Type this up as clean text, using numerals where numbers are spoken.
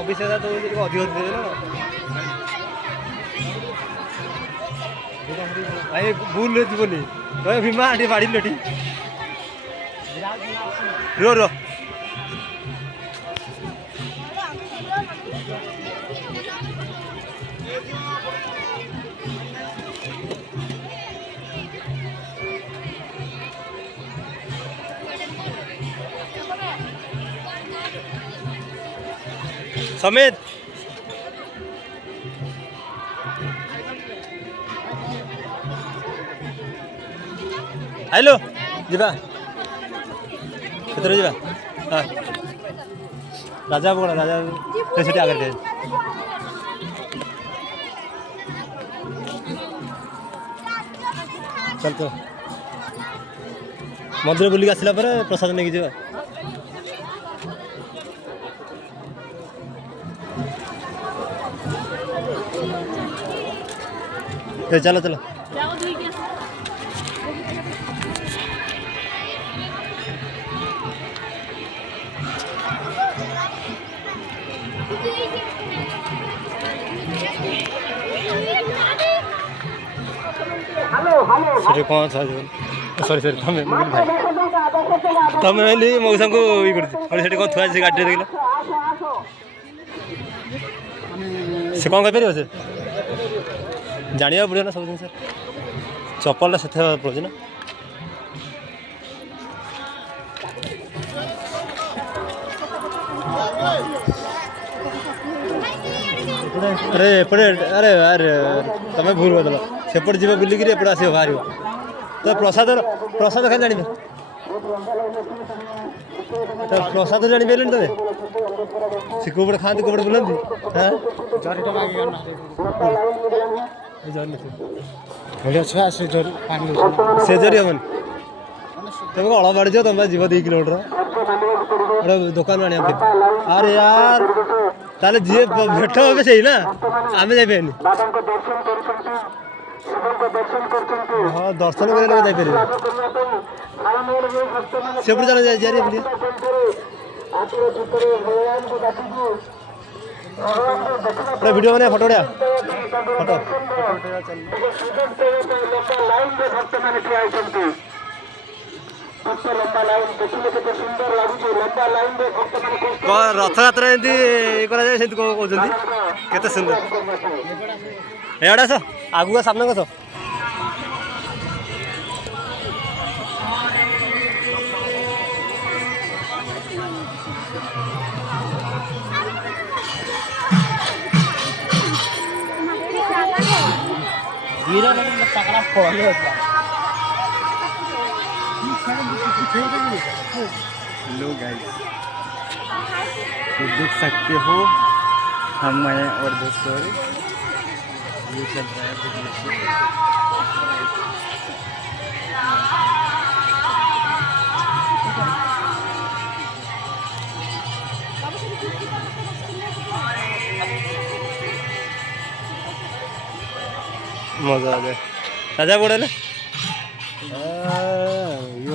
ଅବିଶେଷା ତ ଅଧିକ ଭାଇ ଭୁଲରେ ଯିବନି ଭୀମା ଟିକେ ବାଡ଼ିଲୁ ଏଠି ରୁହ ରୁହ समेत हेलो जीवा केतरे जीवा हाँ राजा बोला राजा कैसे आगे दे चल तो मंदिर बुलिक आसला पर प्रसाद नहीं जा चलो चलो सॉरी कौन था जो सॉरी सॉरी तमें भाई तमें हेली मौसा को ई करछ और सेठी कोन थुआ से गाडी देखला से कोन कर परियो से जानिया पड़ियो ना सब दिन सर चप्पल से पड़ो ना अरे एपटे अरे अरे तमें भूल कर सेपट जीव बुलिक एपटे आस बाहर तो प्रसाद प्रसाद खाली जान प्रसाद जानी पारे तुम से कौपटे खाते कौपटे बुलाती से जरी हम तुम अल बाड़ी जाओ तुम जीव 2 किलोमीटर अरे दुकान आने अरे यार ताले जी भेट हे से ना आम जाइए हाँ दर्शन कर से जाने जा वीडियो बना फोटो उड़ा फोटो रथ यात्रा एमती कहते सुंदर एड़ा आस आगू सामने कस हेलो गाइस तो देख सकते हो हम मैं और दोस्तों ये चल रहा है मजा आ जाए राजा बोड़े